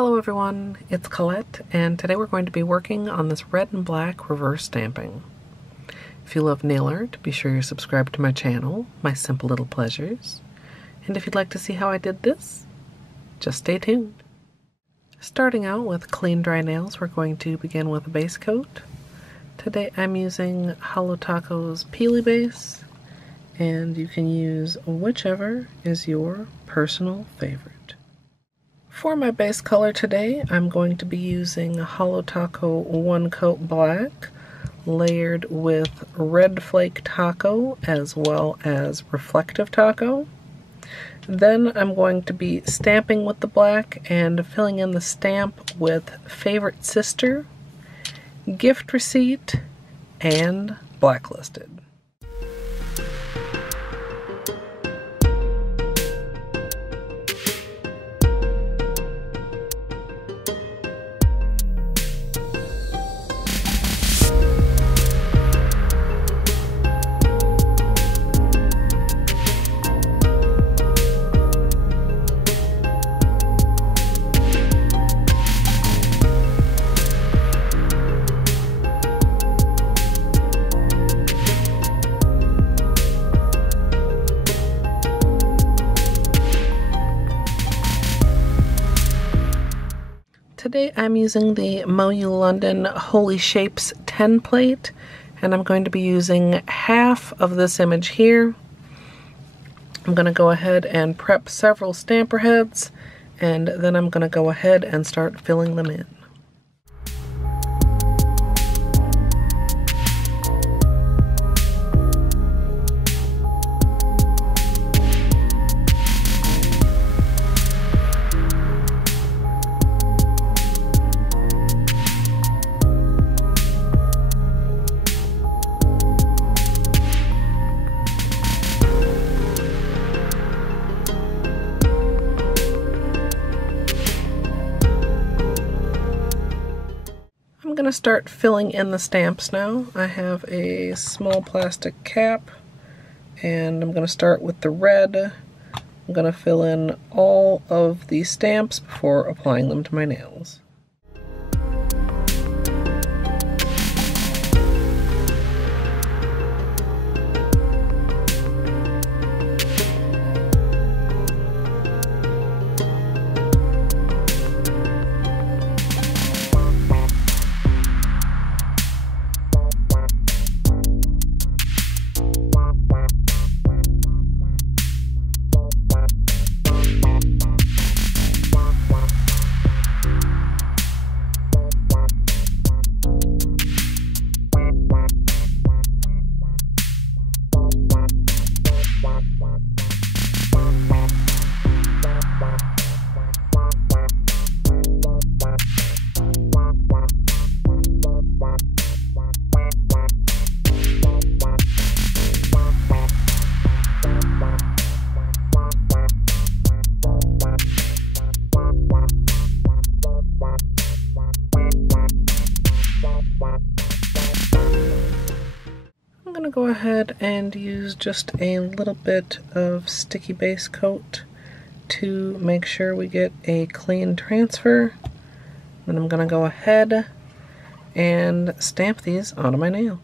Hello everyone, it's Colette, and today we're going to be working on this red and black reverse stamping. If you love nail art, be sure you're subscribed to my channel, My Simple Little Pleasures. And if you'd like to see how I did this, just stay tuned. Starting out with clean dry nails, we're going to begin with a base coat. Today I'm using Holo Taco's Peely Base, and you can use whichever is your personal favorite. For my base color today, I'm going to be using Holo Taco One Coat Black, layered with Red Flake Taco as well as Reflective Taco. Then I'm going to be stamping with the black and filling in the stamp with Favorite Sister, Gift Receipt, and Blacklisted. Today I'm using the MoYou London Holy Shapes 10 plate, and I'm going to be using half of this image here. I'm going to go ahead and prep several stamper heads, and then I'm going to go ahead and start filling them in. I'm going to start filling in the stamps now. I have a small plastic cap, and I'm going to start with the red. I'm going to fill in all of the stamps before applying them to my nails. Go ahead and use just a little bit of sticky base coat to make sure we get a clean transfer. Then I'm going to go ahead and stamp these onto my nail.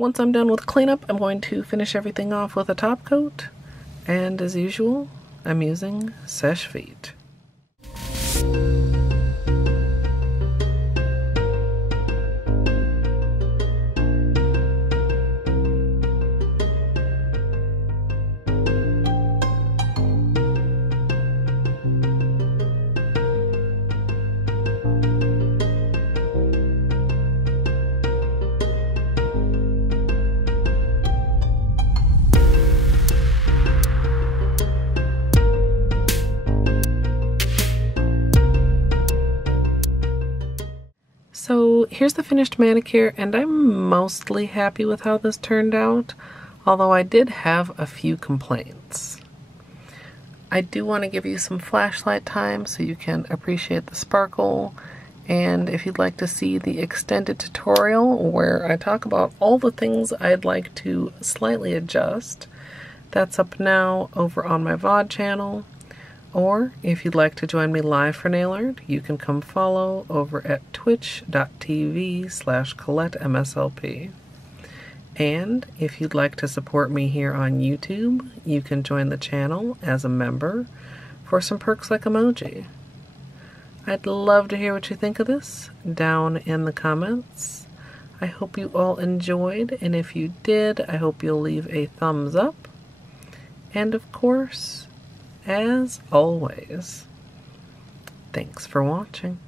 Once I'm done with cleanup, I'm going to finish everything off with a top coat. And as usual, I'm using Seche Vite. So here's the finished manicure, and I'm mostly happy with how this turned out, although I did have a few complaints. I do want to give you some flashlight time so you can appreciate the sparkle, and if you'd like to see the extended tutorial where I talk about all the things I'd like to slightly adjust, that's up now over on my VOD channel. Or if you'd like to join me live for nail art, you can come follow over at twitch.tv/ColetteMSLP. And if you'd like to support me here on YouTube, you can join the channel as a member for some perks like emoji. I'd love to hear what you think of this down in the comments. I hope you all enjoyed, and if you did, I hope you'll leave a thumbs up. And of course, as always, thanks for watching.